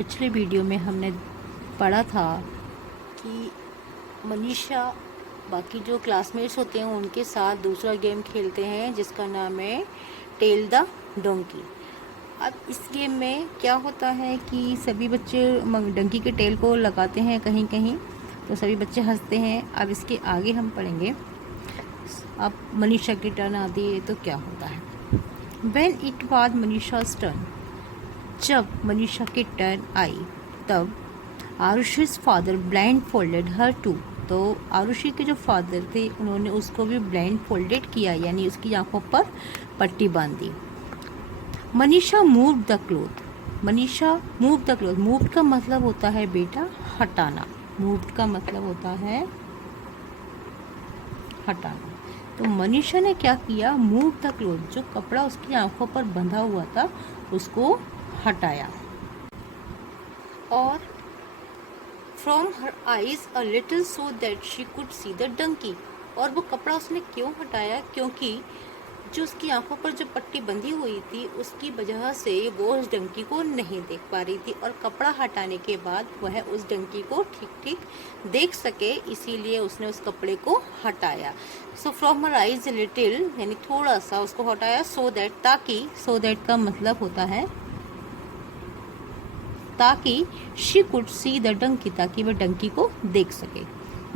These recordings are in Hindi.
पिछले वीडियो में हमने पढ़ा था कि मनीषा बाकी जो क्लासमेट्स होते हैं उनके साथ दूसरा गेम खेलते हैं जिसका नाम है टेल द डोंकी। अब इस गेम में क्या होता है कि सभी बच्चे डंकी के टेल को लगाते हैं कहीं कहीं, तो सभी बच्चे हंसते हैं। अब इसके आगे हम पढ़ेंगे। अब मनीषा की टर्न आती है तो क्या होता है। When it was मनीषा's turn, जब मनीषा की टर्न आई तब Arushi's father blindfolded her too, तो आरुषि के जो फादर थे उन्होंने उसको भी ब्लाइंड फोल्डेड किया, यानी उसकी आंखों पर पट्टी बांध दी। Manisha move the cloth, Manisha move the cloth. Move का मतलब होता है बेटा हटाना, मूव का मतलब होता है हटाना। तो मनीषा ने क्या किया, मूव द क्लोथ, जो कपड़ा उसकी आंखों पर बंधा हुआ था उसको हटाया। और from her eyes a little so that she could see the donkey, और वो कपड़ा उसने क्यों हटाया, क्योंकि जो उसकी आंखों पर जो पट्टी बंधी हुई थी उसकी वजह से वो उस डंकी को नहीं देख पा रही थी, और कपड़ा हटाने के बाद वह उस डंकी को ठीक ठीक देख सके, इसीलिए उसने उस कपड़े को हटाया। So from her eyes little यानी थोड़ा सा उसको हटाया, सो दैट ताकि, सो दैट का मतलब होता है ताकि she could see the donkey, ताकि वह डंकी को देख सके।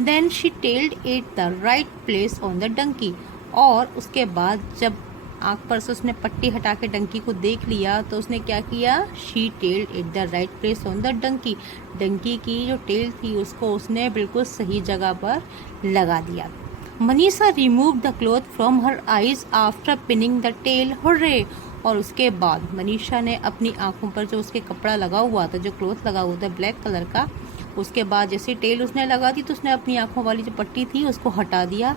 Then she tailed it the right place on the donkey, और उसके बाद जब आंख पर से उसने पट्टी हटा के डंकी को देख लिया तो उसने क्या किया, she tailed it the right place on the donkey, donkey की जो टेल थी उसको उसने बिल्कुल सही जगह पर लगा दिया। Manisha remove the cloth from her eyes after pinning the tail, hurray. और उसके बाद मनीषा ने अपनी आंखों पर जो उसके कपड़ा लगा हुआ था, जो क्लॉथ लगा हुआ था ब्लैक कलर का, उसके बाद जैसे टेल उसने लगा दी तो उसने अपनी आंखों वाली जो पट्टी थी उसको हटा दिया।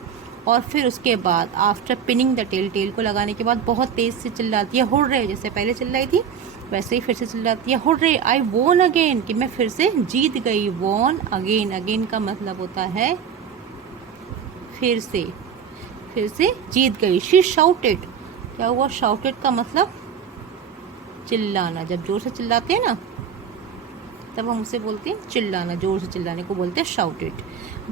और फिर उसके बाद after pinning the tail, tail को लगाने के बाद बहुत तेज से चिल्लाती है हुर्रे, जैसे पहले चिल्लाई थी वैसे ही फिर से चिल्लाती है हुर्रे, आई वॉन अगेन, कि मैं फिर से जीत गई। वॉन अगेन, अगेन का मतलब होता है फिर से जीत गई। शी शाउटेड, क्या हुआ, शाउटेड का मतलब चिल्लाना, जब जोर से चिल्लाते हैं ना तब हम उसे बोलते हैं चिल्लाना, जोर से चिल्लाने को बोलते हैं shouted.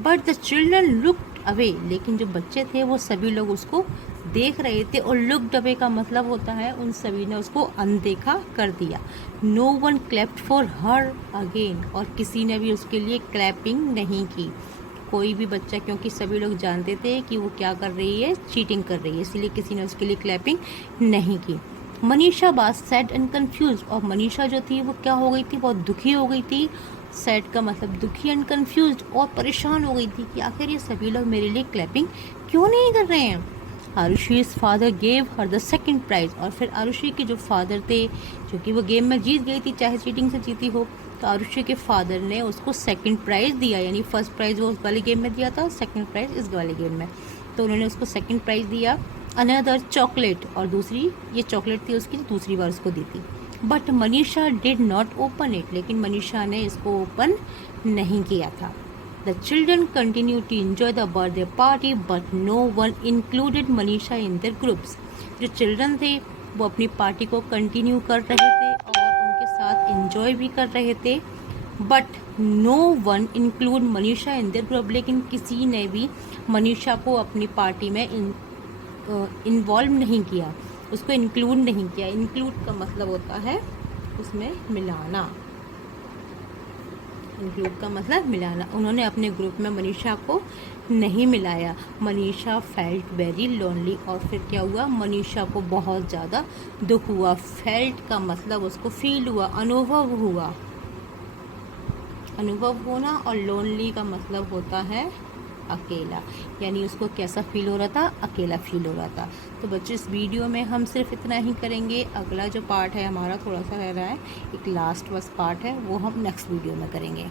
But the children looked away, लेकिन जो बच्चे थे वो सभी लोग उसको देख रहे थे, और लुक्ड अवे का मतलब होता है उन सभी ने उसको अनदेखा कर दिया। No one clapped for her again, और किसी ने भी उसके लिए क्लैपिंग नहीं की, कोई भी बच्चा, क्योंकि सभी लोग जानते थे कि वो क्या कर रही है, चीटिंग कर रही है, इसलिए किसी ने उसके लिए क्लैपिंग नहीं की। Manisha was sad and confuse, और मनीषा जो थी वो क्या हो गई थी, बहुत दुखी हो गई थी। सैड का मतलब दुखी, एंड कंफ्यूज, और परेशान हो गई थी कि आखिर ये सभी लोग मेरे लिए क्लैपिंग क्यों नहीं कर रहे हैं। Arushi's father gave her the second prize, और फिर आरुषि के जो फादर थे, क्योंकि वो गेम में जीत गई थी चाहे चीटिंग से जीती हो, तो आरुषि के फादर ने उसको सेकंड प्राइज दिया, यानी फर्स्ट प्राइज वो उस वाले गेम में दिया था, सेकंड प्राइज इस वाले गेम में, तो उन्होंने उसको सेकंड प्राइज दिया। अनदर चॉकलेट, और दूसरी ये चॉकलेट थी उसकी, दूसरी बार उसको दी थी। But Manisha did not open it, लेकिन मनीषा ने इसको ओपन नहीं किया था। The children continue to enjoy the birthday party but no one included Manisha in their groups, जो चिल्ड्रन थे वो अपनी पार्टी को कंटिन्यू कर रहे थे और उनके साथ एंजॉय भी कर रहे थे, but no one include Manisha in their group, लेकिन किसी ने भी मनीषा को अपनी पार्टी में इन्वॉल्व नहीं किया, उसको इंक्लूड नहीं किया। इंक्लूड का मतलब होता है उसमें मिलाना, इंक्लूड का मतलब मिलाना। उन्होंने अपने ग्रुप में मनीषा को नहीं मिलाया। मनीषा फेल्ट वेरी लोनली, और फिर क्या हुआ, मनीषा को बहुत ज़्यादा दुख हुआ। फेल्ट का मतलब उसको फील हुआ, अनुभव हुआ, अनुभव होना, और लोनली का मतलब होता है अकेला, यानी उसको कैसा फील हो रहा था, अकेला फील हो रहा था। तो बच्चों इस वीडियो में हम सिर्फ इतना ही करेंगे। अगला जो पार्ट है हमारा थोड़ा सा रह रहा है, एक लास्ट बस पार्ट है, वो हम नेक्स्ट वीडियो में करेंगे।